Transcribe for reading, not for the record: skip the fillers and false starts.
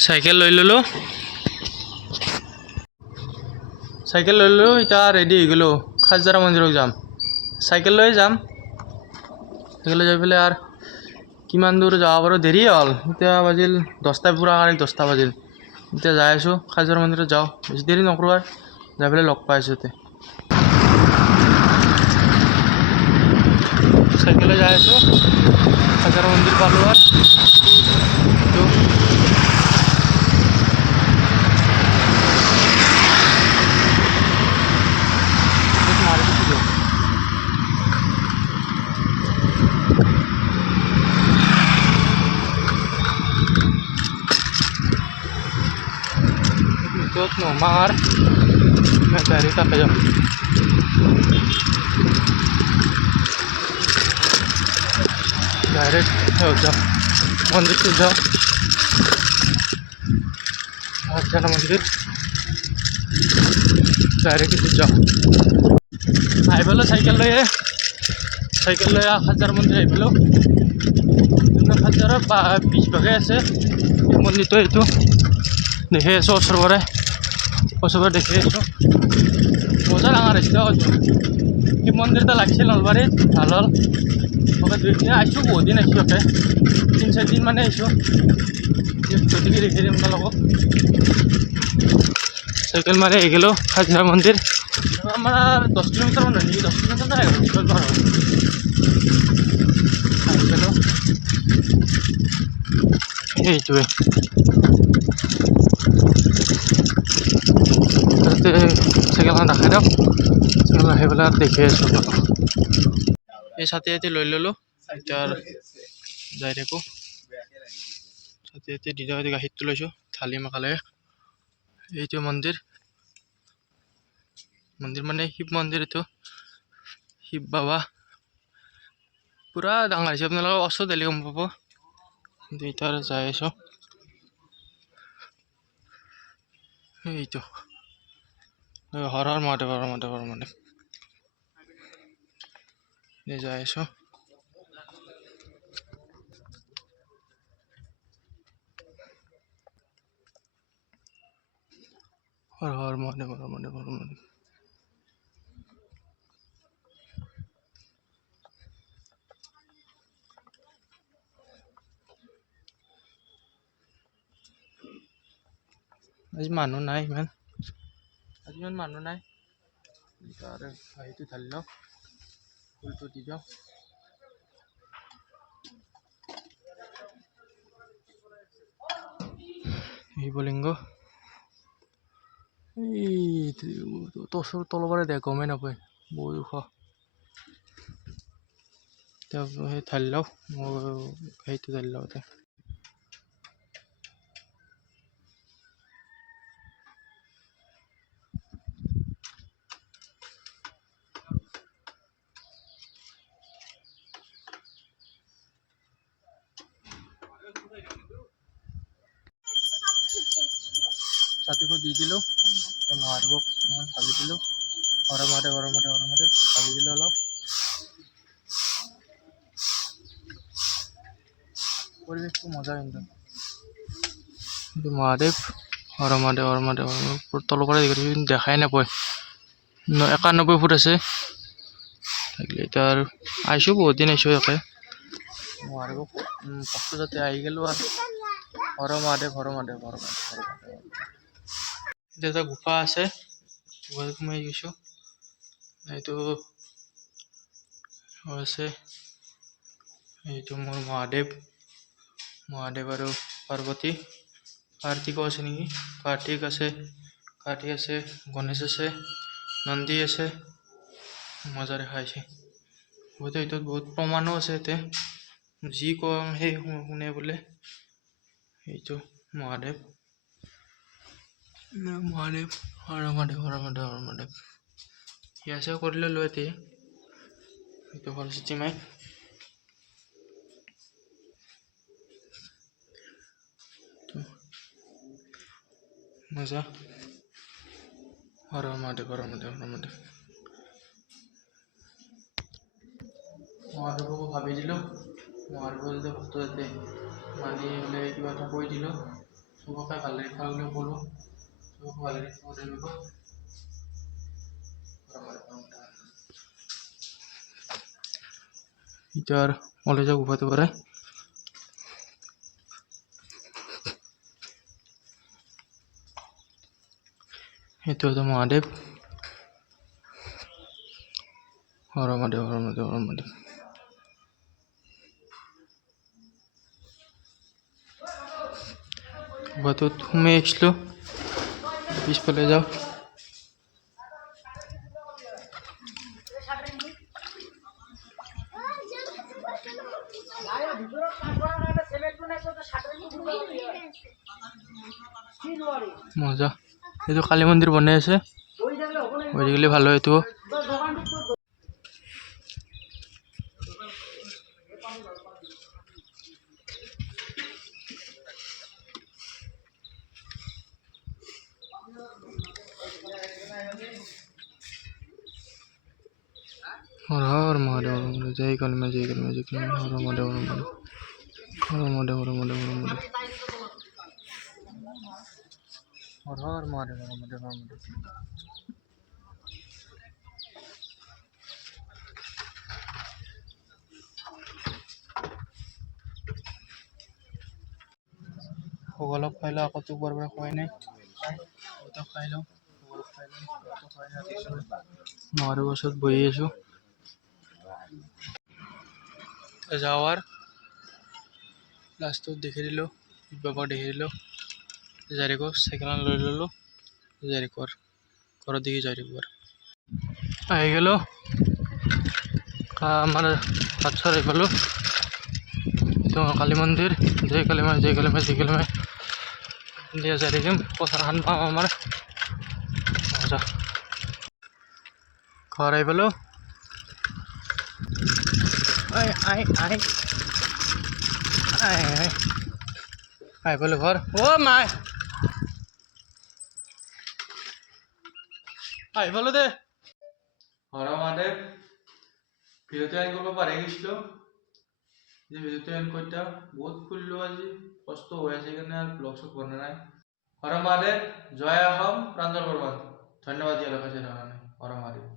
cycle লৈ ল'লোঁ এতিয়া ৰেডি হৈ গ'লোঁ খাজৰা মন্দিৰত যাম চাইকেল লৈ যাম চাইকেল লৈ যাই পেলাই আৰু কিমান দূৰ যাব পাৰোঁ দেৰি হ'ল এতিয়া বাজিল 10টা পূৰা 10টা বাজিল এতিয়া যাই আছোঁ খাজৰা মন্দিৰত যাওঁ বেছি দেৰি নকৰোঁ আৰু যাই পেলাই লগ পাই আছোঁ এতিয়া চাইকেলে যাই আছোঁ খাজৰা মন্দিৰ পালোঁ আৰু Ikut nomor dari kakak jam direct jam मंदिर से जाओ जाना मंदिर डायरेक्ट जाओ आई पेलो साइकेल ले खाजार मंदिर आई पेलो खाजाৰৰ পিছ ভাগে আছে মন্দিৰটো এইটো দেখি আছোঁ ওচৰৰ পৰা দেখি আছোঁ মজা ডাঙৰ হৈছে শিৱ মন্দিৰ এটা লাগিছিল নলবাৰীত ভাল হ'ল মই 2 দিন আহিছোঁ বহুত দিন আহিছোঁ তাতে 3-4 দিন মানে আহিছোঁ গতিকে দেখি দিম আপোনালোকক চাইকেল মাৰি আহি গ'লোঁ খাজৰা মন্দিৰ আমাৰ 10 কিলোমিটাৰ মান হয় নেকি 10 কিলোমিটাৰ নাই আহি গ'লোঁ এইটোৱে চাইকেলখন ৰাখাই দিয়ক চাইকেল ৰাখি পেলাই দেখি আছোঁ এই ছাতি লৈ ল'লোঁ এতিয়া যাই থাকোঁ ছাতি দি গাখীৰটো লৈছোঁ থালি মাকালে এইটো মন্দিৰ মানে শিৱ মন্দিৰ এইটো শিৱ বাবা পুৰা ডাঙৰ হৈছে আপোনালোকে ওচৰত দিলে গম পাব এতিয়া যাই আছোঁ এইটো হৰ হৰ মহাদেৱ যাই আছোঁ হৰ হৰ মহাদেৱ আজি মানুহ নাই ইমান মানুহ নাই আৰু সেইটো ঢালি লওঁ ফুলটো দি যাওঁ শিৱলিংগ তলৰ পৰা দে গমেই নাপায় বহুত ওখ এতিয়া সেই ঢালি লওঁ মই সেইটো ঢালি লওঁ এতিয়া ছাতিবোৰ দি দিলোঁ মহাদেৱক ঢালি দিলোঁ হৰ মহাদেৱ ঢালি দিলোঁ অলপ পৰিৱেশটো মজা কিন্তু মহাদেৱ হৰ মহাদেৱ তলৰ পৰা দেখাই নাপায় 91 ফুট আছে থাকিলে এতিয়া আৰু আহিছোঁ বহুত দিন আহিছোঁ ইয়াতে মহাদেৱক ভক্ত যাতে আহি গ'লোঁ আৰু হৰ মহাদেৱ এতিয়া এটা গুফা আছে গুফাত সোমাই গৈছোঁ এইটো আছে এইটো মোৰ মহাদেৱ আৰু পাৰ্বতী কাৰ্তিকো আছে নেকি কাৰ্তিক আছে গণেশ আছে নন্দী আছে মজা দেখাইছে এইটোত বহুত প্ৰমাণো আছে ইয়াতে যি কওঁ সেই শুনে বোলে এইটো মহাদেৱ হৰ মহাদেৱ ইয়াছে কৰি ল'লোঁ ইয়াতে এইটো হ'ল চিটি মাই মজা হৰ মহাদেৱ মহাদেৱকো ভাবি দিলোঁ মহাদেৱ ভক্ত যাতে মানি বোলে কিবা এটা কৈ দিলোঁ চবকে ভাল লাগি থকা বুলি ক'লোঁ চবকে ভাল লাগি খাব লাগিব এতিয়া আৰু কলেজে উভতি পাৰে এইটো হৈছে মহাদেৱ হৰ মহাদেৱ হৰ মহাদেৱ হৰ মহাদেৱ গুৱাহাটীত সোমাই আহিছিলোঁ পিছফালে যাওঁ মজা এইটো কালী মন্দিৰ বনাই আছে হৈ থাকিলে ভাল হয় এইটো হৰ হৰ মহাদেৱ জয় কালিমা জয় কালিমা জয় কালিমা হৰ মহাদেৱ হৰ মহাদেৱ হৰ মহাদেৱ হৰ মহাদেৱ হৰ মহাদেৱ হৰ হৰ মহাদেৱ হৰ মহাদেৱ হৰ মহাদেৱ অলপ খাই লওঁ আকৌ তোৰ পৰা খোৱাই নাই খাই লওঁ মহাদেৱ ওচৰত বহি আছোঁ যাৱাৰ লাষ্টত দেখি দিলোঁ বাবাক দেখি দিলোঁ জাৰিকো চাইকেলখন লৈ ল'লোঁ জাৰিকৰ ঘৰত দেখি জাৰিকৰ আহি গ'লোঁ আমাৰ ভাত চাত আহি পালোঁ তোমাৰ কালী মন্দিৰ জয় কালিমা জয় কালিমা জয় কালিমা দিয়া জাৰি দিম পথাৰখন পাম আমাৰ মজা ঘৰ আহি পালোঁ আহি পালোঁ ঘৰ অ' মাই আহি পালোঁ দে হৰ মহাদেৱ ভিডিঅ'টো এণ্ড কৰিব পাহৰি গৈছিলোঁ যে ভিডিঅ'টো এণ্ড কৰি বহুত ফুৰিলোঁ আজি কষ্ট হৈ আছে কাৰণে আৰু ব্লগ চগ বনোৱা নাই হৰ মহাদেৱ জয় অসম প্ৰাঞ্জল বৰ্মন ধন্যবাদ দিয়া লগাইছে কাৰণে হৰ মহাদেৱ